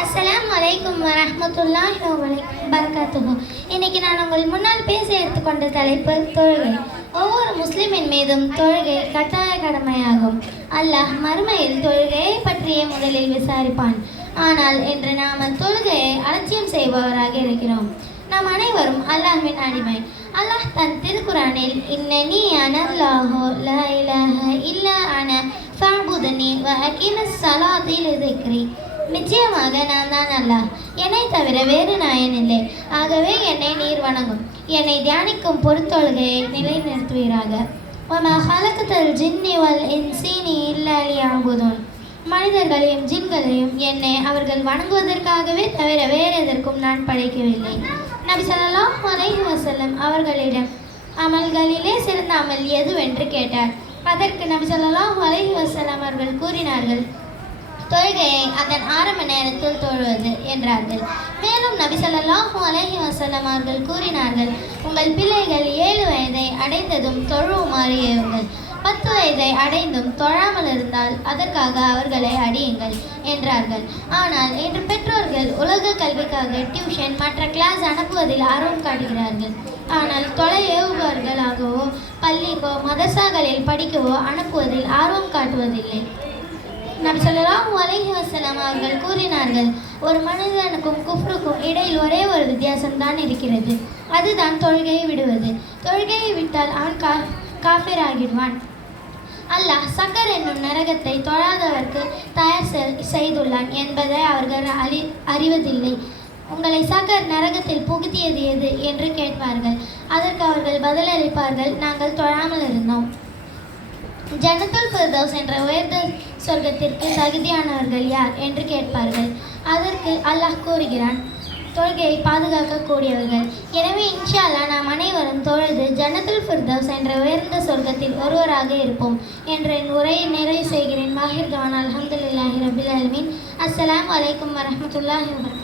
அஸ்ஸலாமு அலைக்கும் வரஹ்மத்துல்லாஹி வபரகாத்துஹு. இன்னைக்கு நான் உங்கள் முன்னால் பேச எடுத்துக்கொண்ட தலைப்பு தொழுகை. ஒவ்வொரு முஸ்லிமின் மீதும் தொழுகை கட்டாய கடமையாகும். அல்லாஹ் மறுமையில் தொழுகையை பற்றியே முதலில் விசாரிப்பான். ஆனால் இன்று நாம் தொழுகையை அலட்சியம் செய்பவராக இருக்கிறோம். நாம் அனைவரும் அல்லாஹ்வின் அடிமை. அல்லாஹ் தன் திருக்குரானில் இன்னனி அனல்லாஹு லா இலாஹ இல்லா அன ஃபஅபுதுனி வ அகீமிஸ் ஸலாத்தி லிذிக்ரி. நிச்சயமாக நான் தான் அல்லாஹ், என்னை தவிர வேறு நாயன் இல்லை. ஆகவே என்னை நீர் வணங்கும், என்னை தியானிக்கும் பொறுத்தொழுகையை நிலைநிறுத்துவீராக. வமா ஹலக்தல் ஜின்னி வல் இன்ஸி இல்லா லியஅபுதுன். மனிதர்களையும் ஜின்களையும் என்னை அவர்கள் வணங்குவதற்காகவே தவிர வேறு எதற்கும் நான் படைக்கவில்லை. நபி ஸல்லல்லாஹு அலைஹி வஸல்லம் அவர்களிடம் அமல்களிலே சிறந்த அமல் எதுவென்று கேட்டார். அதற்கு நபி ஸல்லல்லாஹு அலைஹி வஸல்லம் அவர்கள் கூறினார்கள், தொழுகையை அதன் ஆரம்ப நேரத்தில் தொழுவது என்றார்கள். மேலும் நபி ஸல்லல்லாஹு அலைஹி வஸல்லம் அவர்கள் கூறினார்கள், உங்கள் பிள்ளைகள் 7 வயதை அடைந்ததும் தொழுவுமாறு ஏவுங்கள். 10 வயதை அடைந்தும் தொழாமல் இருந்தால் அதற்காக அவர்களை அடியுங்கள் என்றார்கள். ஆனால் இன்று பெற்றோர்கள் உலக கல்விக்காக டியூஷன் மற்ற கிளாஸ் அனுப்புவதில் ஆர்வம் காட்டுகிறார்கள். ஆனால் தொலை ஏவுபவர்களாகவோ பள்ளிக்கோ மதரசாக்களில் படிக்கவோ அனுப்புவதில் ஆர்வம் காட்டுவதில்லை. நபி ஸல்லல்லாஹு அலைஹி வஸல்லம் அவர்கள் கூறினார்கள், ஒரு மனிதனுக்கும் குஃப்ருக்கும் இடையில் ஒரே ஒரு வித்தியாசம்தான் இருக்கிறது, அதுதான் தொழுகையை விடுவது. தொழுகையை விட்டால் அவன் காஃபிர் ஆகிடுவான். அல்லாஹ் சக்கர் என்னும் நரகத்தை தொழாதவர்க்கு தயார் செய்துள்ளான் என்பதை அவர்கள் அறிவதில்லை. உங்களை சக்கர் நரகத்தில் புகுத்தியது எது என்று கேட்பார்கள். அதற்கு அவர்கள் பதிலளிப்பார்கள், நாங்கள் தொழாமல் இருந்தோம். ஜன்னத்துல் ஃபிர்தௌஸ் என்ற உயர்ந்த சொர்க்கத்திற்கு தகுதியானவர்கள் யார் என்று கேட்பார்கள். அதற்கு அல்லாஹ் கூறுகிறான், தொழுகையை பாதுகாக்கக்கூடியவர்கள். எனவே இன்ஷா அல்லாஹ் நாம் அனைவரும் தொழுது ஜன்னத்துல் ஃபிர்தௌஸ் என்ற உயர்ந்த சொர்க்கத்தில் ஒருவராக இருப்போம் என்ற என் உரையை நிறைவு செய்கிறேன். மாஹிர் கவான். அல்ஹம்துலில்லாஹி ரபில் ஆலமீன். அஸ்ஸலாமு அலைக்கும் வரஹ்மத்துல்லாஹி வபரகாத்துஹு.